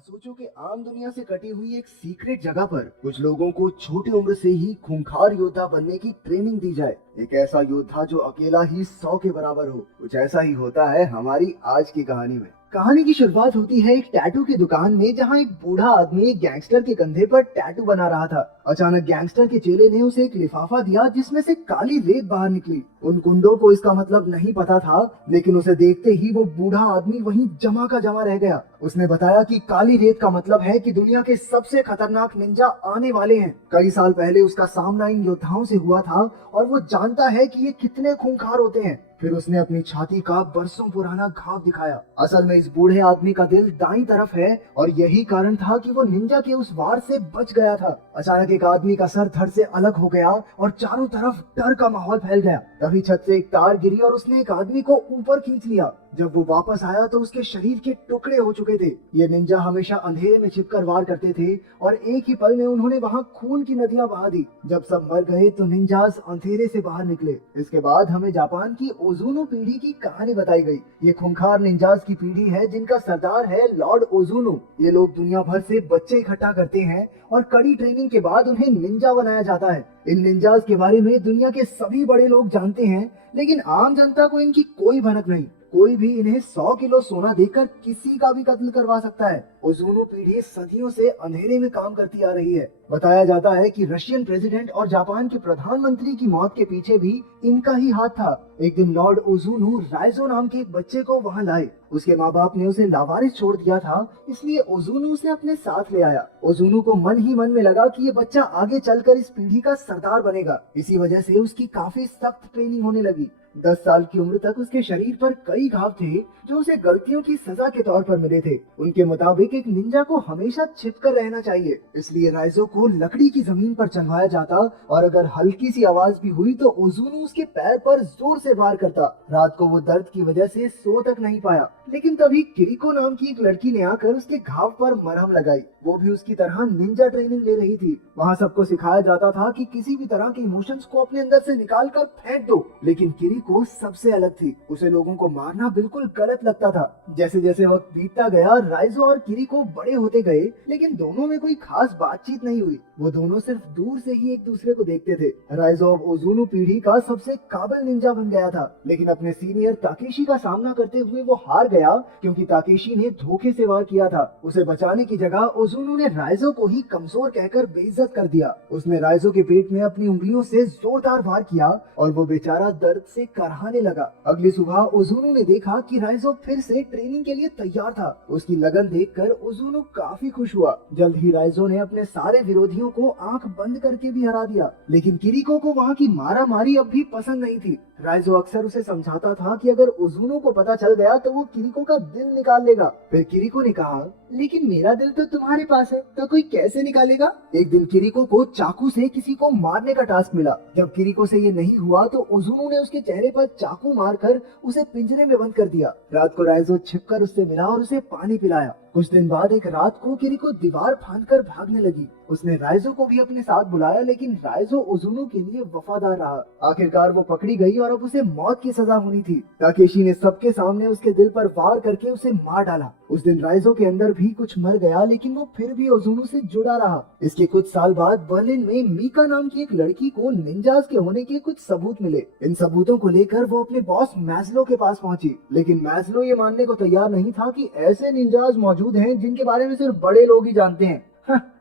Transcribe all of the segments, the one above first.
जासूसों के आम दुनिया से कटी हुई एक सीक्रेट जगह पर कुछ लोगों को छोटी उम्र से ही खूंखार योद्धा बनने की ट्रेनिंग दी जाए। एक ऐसा योद्धा जो अकेला ही 100 के बराबर हो। कुछ ऐसा ही होता है हमारी आज की कहानी में। कहानी की शुरुआत होती है एक टैटू की दुकान में, जहां एक बूढ़ा आदमी एक गैंगस्टर के कंधे पर टैटू बना रहा था। अचानक गैंगस्टर के चेले ने उसे एक लिफाफा दिया जिसमें से काली रेत बाहर निकली। उन गुंडों को इसका मतलब नहीं पता था, लेकिन उसे देखते ही वो बूढ़ा आदमी वहीं जमा का जमा रह गया। उसने बताया कि काली रेत का मतलब है कि दुनिया के सबसे खतरनाक निंजा आने वाले हैं। कई साल पहले उसका सामना इन योद्धाओं से हुआ था और वो जानता है कि ये कितने खूंखार होते हैं। फिर उसने अपनी छाती का बरसों पुराना घाव दिखाया। असल में इस बूढ़े आदमी का दिल दाईं तरफ है और यही कारण था कि वो निंजा के उस वार से बच गया था। अचानक एक आदमी का सर धड़ से अलग हो गया और चारों तरफ डर का माहौल फैल गया। तभी छत से एक तार गिरी और उसने एक आदमी को ऊपर खींच लिया। जब वो वापस आया तो उसके शरीर के टुकड़े हो चुके थे। ये निंजा हमेशा अंधेरे में छिपकर वार करते थे और एक ही पल में उन्होंने वहाँ खून की नदियां बहा दी। जब सब मर गए तो निंजास अंधेरे से बाहर निकले। इसके बाद हमें जापान की ओजुनो पीढ़ी की कहानी बताई गई। ये खूंखार निंजास की पीढ़ी है जिनका सरदार है लॉर्ड ओजुनो। ये लोग दुनिया भर से बच्चे इकट्ठा करते हैं और कड़ी ट्रेनिंग के बाद उन्हें निंजा बनाया जाता है। इन निंजास के बारे में दुनिया के सभी बड़े लोग जानते हैं, लेकिन आम जनता को इनकी कोई भनक नहीं। कोई भी इन्हें 100 किलो सोना देकर किसी का भी कत्ल करवा सकता है। ओजुनो पीढ़ी सदियों से अंधेरे में काम करती आ रही है। बताया जाता है कि रशियन प्रेसिडेंट और जापान के प्रधानमंत्री की मौत के पीछे भी इनका ही हाथ था। एक दिन लॉर्ड ओजुनो राइजो नाम के एक बच्चे को वहां लाए। उसके माँ बाप ने उसे लावारिस छोड़ दिया था, इसलिए ओजुनो उसे अपने साथ ले आया। ओजुनो को मन ही मन में लगा कि ये बच्चा आगे चलकर इस पीढ़ी का सरदार बनेगा। इसी वजह से उसकी काफी सख्त ट्रेनिंग होने लगी। 10 साल की उम्र तक उसके शरीर पर कई घाव थे जो उसे गलतियों की सजा के तौर पर मिले थे। उनके मुताबिक एक निंजा को हमेशा छिपकर रहना चाहिए, इसलिए राइजो को लकड़ी की जमीन पर चढ़वाया जाता और अगर हल्की सी आवाज भी हुई तो ओजुनो उसके पैर पर जोर से वार करता। रात को वो दर्द की वजह से सो तक नहीं पाया, लेकिन तभी किरिको नाम की एक लड़की ने आकर उसके घाव पर मरहम लगाई। वो भी उसकी तरह निंजा ट्रेनिंग ले रही थी। वहाँ सबको सिखाया जाता था कि किसी भी तरह के इमोशंस को अपने अंदर से निकाल कर फेंक दो, लेकिन किरिको सबसे अलग थी। उसे लोगों को मारना बिल्कुल गलत लगता था। जैसे जैसे वक्त बीतता गया, राइजो और किरिको बड़े होते गए, लेकिन दोनों में कोई खास बातचीत नहीं हुई। वो दोनों सिर्फ दूर से ही एक दूसरे को देखते थे। राइजो अब ओजुनो पीढ़ी का सबसे काबिल निंजा बन गया था, लेकिन अपने सीनियर ताकेशी का सामना करते हुए वो हार गया क्योंकि ताकेशी ने धोखे से वार किया था। उसे बचाने की जगह ओजुनो ने राइजो को ही कमजोर कहकर बेइज्जत कर दिया। उसने राइजो के पेट में अपनी उंगलियों से जोरदार वार किया और वो बेचारा दर्द से कराहने लगा। अगली सुबह ओजुनो ने देखा कि राइजो फिर से ट्रेनिंग के लिए तैयार था। उसकी लगन देखकर ओजुनो काफी खुश हुआ। जल्द ही राइजो ने अपने सारे विरोधियों को आंख बंद करके भी हरा दिया, लेकिन किरिको को वहाँ की मारा मारी अब भी पसंद नहीं थी। राइजो अक्सर उसे समझाता था कि अगर ओजुनो को पता चल गया तो वो किरिको का दिल निकाल लेगा। फिर किरिको ने कहा, लेकिन मेरा दिल तो तुम्हारे पास है, तो कोई कैसे निकालेगा? एक दिन किरिको को चाकू से किसी को मारने का टास्क मिला। जब किरिको से ये नहीं हुआ तो ओजुनो ने उसके चेहरे पर चाकू मारकर उसे पिंजरे में बंद कर दिया। रात को राइजो छिपकर उससे मिला और उसे पानी पिलाया। कुछ दिन बाद एक रात को किरिको दीवार फांदकर भागने लगी। उसने राइजो को भी अपने साथ बुलाया, लेकिन राइजो ओजुनो के लिए वफादार रहा। आखिरकार वो पकड़ी गई और अब उसे मौत की सजा होनी थी। ताकेशी ने सबके सामने उसके दिल पर वार करके उसे मार डाला। उस दिन राइजो के अंदर भी कुछ मर गया, लेकिन वो फिर भी ओजुनो से जुड़ा रहा। इसके कुछ साल बाद बर्लिन में मीका नाम की एक लड़की को निंजास के होने के कुछ सबूत मिले। इन सबूतों को लेकर वो अपने बॉस मैस्लो के पास पहुंची, लेकिन मैस्लो ये मानने को तैयार नहीं था कि ऐसे निंजास मौजूद हैं जिनके बारे में सिर्फ बड़े लोग ही जानते हैं।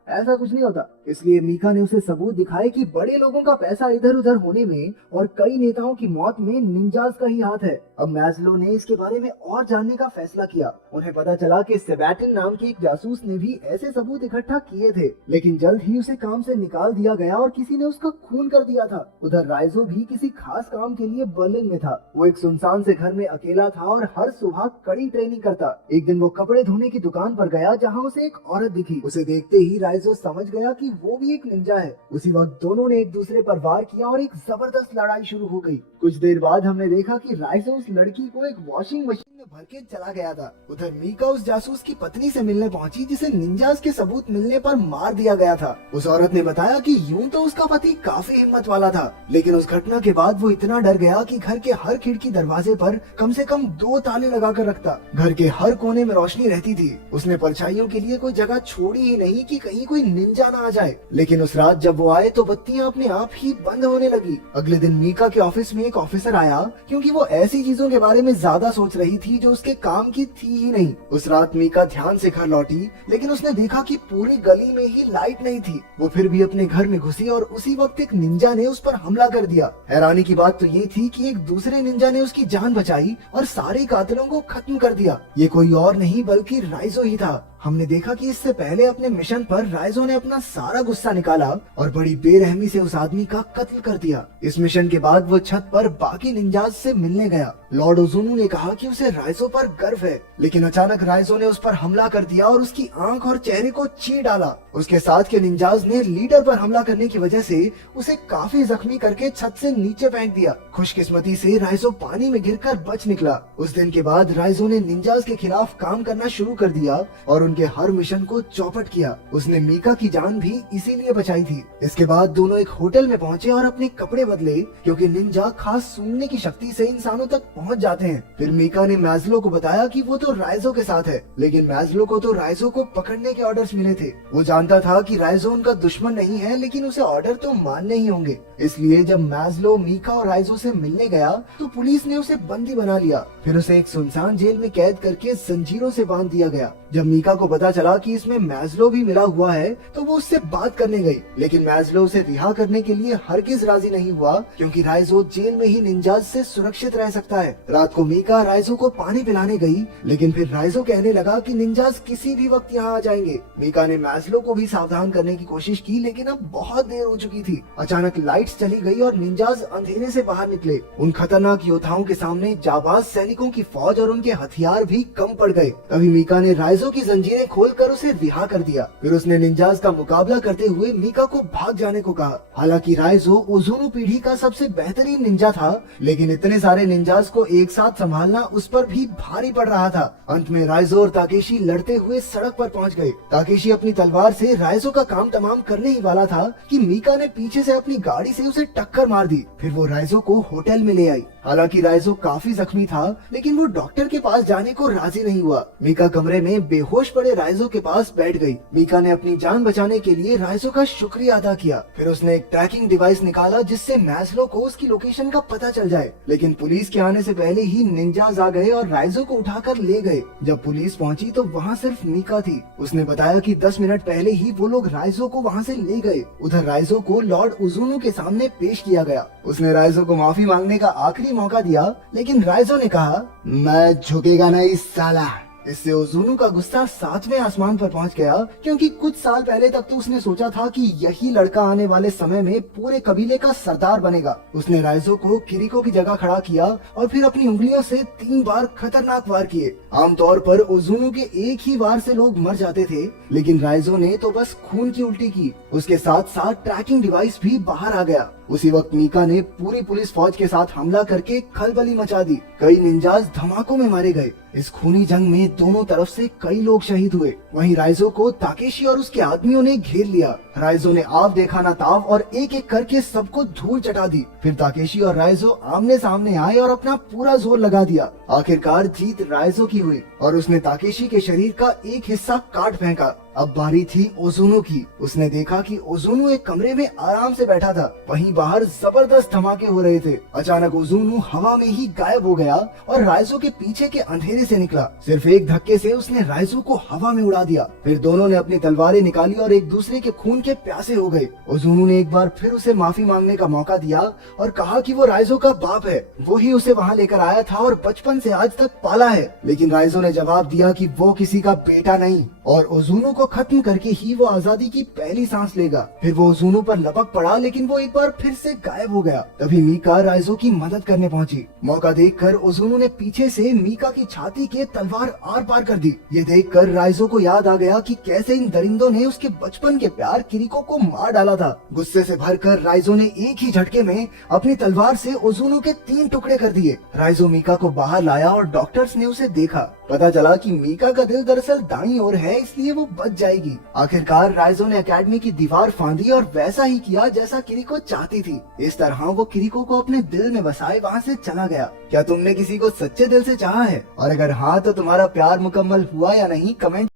ऐसा कुछ नहीं होता। इसलिए मीका ने उसे सबूत दिखाए कि बड़े लोगों का पैसा इधर उधर होने में और कई नेताओं की मौत में निंजास का ही हाथ है। अब मैस्लो ने इसके बारे में और जानने का फैसला किया। उन्हें पता चला कि सेबैस्टियन नाम के एक जासूस ने भी ऐसे सबूत इकट्ठा किए थे, लेकिन जल्द ही उसे काम से निकाल दिया गया और किसी ने उसका खून कर दिया था। उधर राइजो भी किसी खास काम के लिए बर्लिन में था। वो एक सुनसान से घर में अकेला था और हर सुबह कड़ी ट्रेनिंग करता। एक दिन वो कपड़े धोने की दुकान पर गया, जहाँ उसे एक औरत दिखी। उसे देखते ही राइजो समझ गया कि वो भी एक निंजा है। उसी वक्त दोनों ने एक दूसरे पर वार किया और एक जबरदस्त लड़ाई शुरू हो गई। कुछ देर बाद हमने देखा कि राइजो उस लड़की को एक वॉशिंग मशीन में भर के चला गया था। उधर मीका उस जासूस की पत्नी से मिलने पहुंची जिसे निंजास के सबूत मिलने पर मार दिया गया था। उस औरत ने बताया कि यूं तो उसका पति काफी हिम्मत वाला था, लेकिन उस घटना के बाद वो इतना डर गया कि घर के हर खिड़की दरवाजे पर कम से कम 2 ताले लगाकर रखता। घर के हर कोने में रोशनी रहती थी। उसने परछाइयों के लिए कोई जगह छोड़ी ही नहीं कि कहीं कोई निंजा ना आ जाए। लेकिन उस रात जब वो आए तो बत्तियां अपने आप ही बंद होने लगी। अगले दिन मीका के ऑफिस में एक ऑफिसर आया क्योंकि वो ऐसी चीजों के बारे में ज्यादा सोच रही थी जो उसके काम की थी ही नहीं। उस रात मीका ध्यान से घर लौटी, लेकिन उसने देखा कि पूरी गली में ही लाइट नहीं थी। वो फिर भी अपने घर में घुसी और उसी वक्त एक निंजा ने उस पर हमला कर दिया। हैरानी की बात तो ये थी कि एक दूसरे निंजा ने उसकी जान बचाई और सारे कातिलों को खत्म कर दिया। ये कोई और नहीं बल्कि राइजो ही था। हमने देखा कि इससे पहले अपने मिशन पर राइजो ने अपना सारा गुस्सा निकाला और बड़ी बेरहमी से उस आदमी का कत्ल कर दिया। इस मिशन के बाद वो छत पर बाकी निंजाज से मिलने गया। लॉर्ड ओजुनु ने कहा कि उसे राइजो पर गर्व है, लेकिन अचानक राइजो ने उस पर हमला कर दिया और उसकी आंख और चेहरे को चीर डाला। उसके साथ के निंजाज ने लीडर पर हमला करने की वजह से उसे काफी जख्मी करके छत से नीचे फेंक दिया। खुशकिस्मती से राइजो पानी में गिरकर बच निकला। उस दिन के बाद राइजो ने निंजाज के खिलाफ काम करना शुरू कर दिया और उनके हर मिशन को चौपट किया। उसने मीका की जान भी इसीलिए बचाई थी। इसके बाद दोनों एक होटल में पहुंचे और अपने कपड़े बदले, क्योंकि निंजा खास सूंघने की शक्ति से इंसानों तक पहुंच जाते हैं। फिर मीका ने मैज़लो को बताया कि वो तो राइजो के साथ है, लेकिन मैज़लो को तो राइजो को पकड़ने के ऑर्डर्स मिले थे। वो जानता था कि राइजो उनका दुश्मन नहीं है, लेकिन उसे ऑर्डर तो मानने ही होंगे। इसलिए जब मैज़लो मीका और राइजो से मिलने गया तो पुलिस ने उसे बंदी बना लिया। फिर उसे एक सुनसान जेल में कैद करके जंजीरों से बांध दिया गया। जब मीका को पता चला कि इसमें मैज़लो भी मिला हुआ है तो वो उससे बात करने गई, लेकिन मैज़लो उसे रिहा करने के लिए हरगिज राजी नहीं हुआ, क्योंकि राइजो जेल में ही निंजाज से सुरक्षित रह सकता है। रात को मीका राइजो को पानी पिलाने गई, लेकिन फिर राइजो कहने लगा कि निंजाज किसी भी वक्त यहाँ आ जाएंगे। मीका ने मैज़लो को भी सावधान करने की कोशिश की, लेकिन अब बहुत देर हो चुकी थी। अचानक लाइट्स चली गई और निंजाज अंधेरे से बाहर निकले। उन खतरनाक योद्धाओं के सामने जाबाज सैनिकों की फौज और उनके हथियार भी कम पड़ गए। तभी मीका ने राइजो की जंजीरें खोलकर उसे रिहा कर दिया। फिर उसने निंजाज का मुकाबला करते हुए मीका को भाग जाने को कहा। हालांकि राइजो ओजुनु पीढ़ी का सबसे बेहतरीन निंजा था, लेकिन इतने सारे निंजाज को एक साथ संभालना उस पर भी भारी पड़ रहा था। अंत में राइजो और ताकेशी लड़ते हुए सड़क पर पहुंच गए। ताकेशी अपनी तलवार से राइजो का काम तमाम करने ही वाला था कि मीका ने पीछे से अपनी गाड़ी से उसे टक्कर मार दी। फिर वो राइजो को होटल में ले आई। हालांकि राइजो काफी जख्मी था, लेकिन वो डॉक्टर के पास जाने को राजी नहीं हुआ। मीका कमरे में बेहोश पड़े राइजो के पास बैठ गई। मीका ने अपनी जान बचाने के लिए राइजो का शुक्रिया अदा किया। फिर उसने एक ट्रैकिंग डिवाइस निकाला जिससे मैज़लो को उसकी लोकेशन का पता चल जाए, लेकिन पुलिस के आने से पहले ही निंजाज आ गए और राइजो को उठाकर ले गए। जब पुलिस पहुंची तो वहाँ सिर्फ मीका थी। उसने बताया कि 10 मिनट पहले ही वो लोग राइजो को वहाँ से ले गए। उधर राइजो को लॉर्ड ओजुनु के सामने पेश किया गया। उसने राइजो को माफी मांगने का आखिरी मौका दिया, लेकिन राइजो ने कहा, मैं झुकेगा नहीं साला। इससे ओजुनु का गुस्सा 7वें आसमान पर पहुंच गया, क्योंकि कुछ साल पहले तक तो उसने सोचा था कि यही लड़का आने वाले समय में पूरे कबीले का सरदार बनेगा। उसने राइजो को किरिको की जगह खड़ा किया और फिर अपनी उंगलियों से 3 बार खतरनाक वार किए। आमतौर पर ओजुनु के एक ही वार से लोग मर जाते थे, लेकिन राइजो ने तो बस खून की उल्टी की। उसके साथ साथ ट्रैकिंग डिवाइस भी बाहर आ गया। उसी वक्त मीका ने पूरी पुलिस फौज के साथ हमला करके खलबली मचा दी। कई निंजाज धमाकों में मारे गए। इस खूनी जंग में दोनों तरफ से कई लोग शहीद हुए। वहीं राइजो को ताकेशी और उसके आदमियों ने घेर लिया। राइजो ने आव देखा ना ताव और एक एक करके सबको धूल चटा दी। फिर ताकेशी और राइजो आमने सामने आए और अपना पूरा जोर लगा दिया। आखिरकार जीत राइजो की हुई और उसने ताकेशी के शरीर का एक हिस्सा काट फेंका। अब बारी थी ओजुनु की। उसने देखा कि ओजुनु एक कमरे में आराम से बैठा था। वहीं बाहर जबरदस्त धमाके हो रहे थे। अचानक ओजुनु हवा में ही गायब हो गया और राइजो के पीछे के अंधेरे से निकला। सिर्फ एक धक्के से उसने राइजो को हवा में उड़ा दिया। फिर दोनों ने अपनी तलवारें निकाली और एक दूसरे के खून के प्यासे हो गए। ओजुनु ने एक बार फिर उसे माफी मांगने का मौका दिया और कहा कि वो राइजो का बाप है, वो ही उसे वहाँ लेकर आया था और बचपन से आज तक पाला है। लेकिन राइजो ने जवाब दिया कि वो किसी का बेटा नहीं और ओजुनु को खत्म करके ही वो आजादी की पहली सांस लेगा। फिर वो ओज़ोनो पर लपक पड़ा, लेकिन वो एक बार फिर से गायब हो गया। तभी मीका राइजो की मदद करने पहुंची। मौका देखकर ओज़ोनो ने पीछे से मीका की छाती के तलवार आर पार कर दी। ये देखकर राइजो को याद आ गया कि कैसे इन दरिंदों ने उसके बचपन के प्यार किरिको को मार डाला था। गुस्से से भरकर राइजो ने एक ही झटके में अपनी तलवार से ओज़ोनो के 3 टुकड़े कर दिए। राइजो मीका को बाहर लाया और डॉक्टर्स ने उसे देखा। पता चला कि मीका का दिल दरअसल दाईं ओर है, इसलिए वो बच जाएगी। आखिरकार राइजो ने एकेडमी की दीवार फांदी और वैसा ही किया जैसा किरिको चाहती थी। इस तरह वो किरिको को अपने दिल में बसाए वहाँ से चला गया। क्या तुमने किसी को सच्चे दिल से चाहा है? और अगर हाँ तो तुम्हारा प्यार मुकम्मल हुआ या नहीं, कमेंट